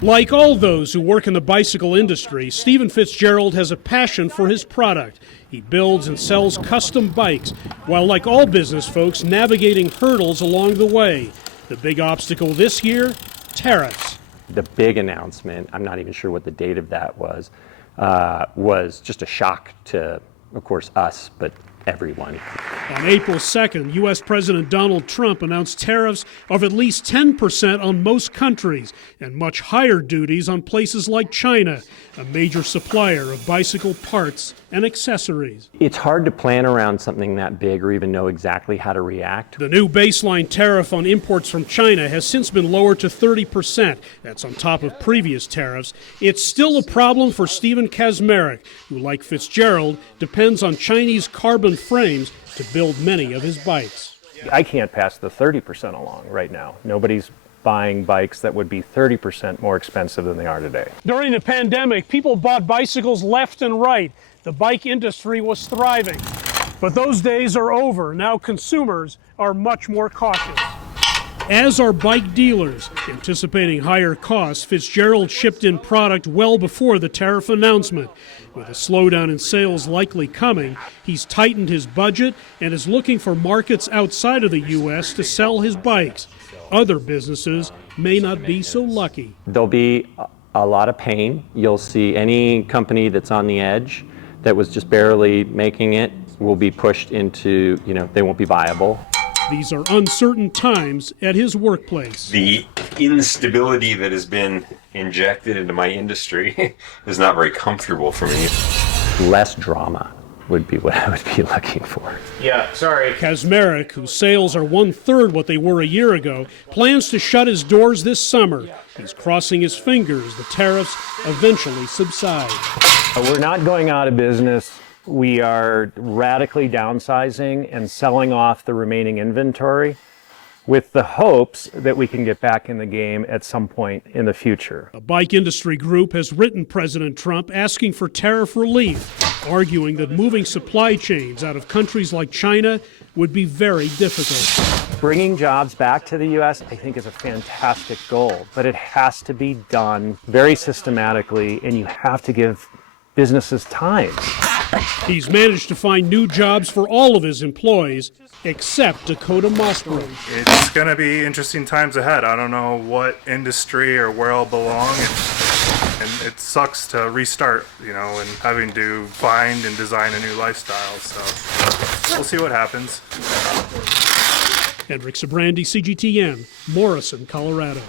Like all those who work in the bicycle industry, Stephen Fitzgerald has a passion for his product. He builds and sells custom bikes, while like all business folks, navigating hurdles along the way. The big obstacle this year, tariffs. The big announcement, I'm not even sure what the date of that was just a shock to, of course, us, but everyone. On April 2nd, U.S. President Donald Trump announced tariffs of at least 10% on most countries and much higher duties on places like China, a major supplier of bicycle parts and accessories. It's hard to plan around something that big or even know exactly how to react. The new baseline tariff on imports from China has since been lowered to 30%. That's on top of previous tariffs. It's still a problem for Stephen Kazmarek, who, like Fitzgerald, depends on Chinese carbon frames to build many of his bikes. I can't pass the 30% along right now. Nobody's buying bikes that would be 30% more expensive than they are today. During the pandemic, people bought bicycles left and right. The bike industry was thriving. But those days are over. Now consumers are much more cautious. As are bike dealers. Anticipating higher costs, Fitzgerald shipped in product well before the tariff announcement. With a slowdown in sales likely coming, he's tightened his budget and is looking for markets outside of the U.S. to sell his bikes. Other businesses may not be so lucky. There'll be a lot of pain. You'll see any company that's on the edge that was just barely making it will be pushed into, they won't be viable. These are uncertain times at his workplace. The instability that has been injected into my industry is not very comfortable for me. Less drama would be what I would be looking for. Yeah, sorry. Kazmarek, whose sales are 1/3 what they were a year ago, plans to shut his doors this summer. He's crossing his fingers the tariffs eventually subside. We're not going out of business. We are radically downsizing and selling off the remaining inventory with the hopes that we can get back in the game at some point in the future. A bike industry group has written President Trump asking for tariff relief, arguing that moving supply chains out of countries like China would be very difficult. Bringing jobs back to the U.S., I think, is a fantastic goal, but it has to be done very systematically, and you have to give businesses time. He's managed to find new jobs for all of his employees, except Dakota Mossberg. It's going to be interesting times ahead. I don't know what industry or where I'll belong, and it sucks to restart, and having to find and design a new lifestyle. So we'll see what happens. Hendrik, Sybrandy, CGTN, Morrison, Colorado.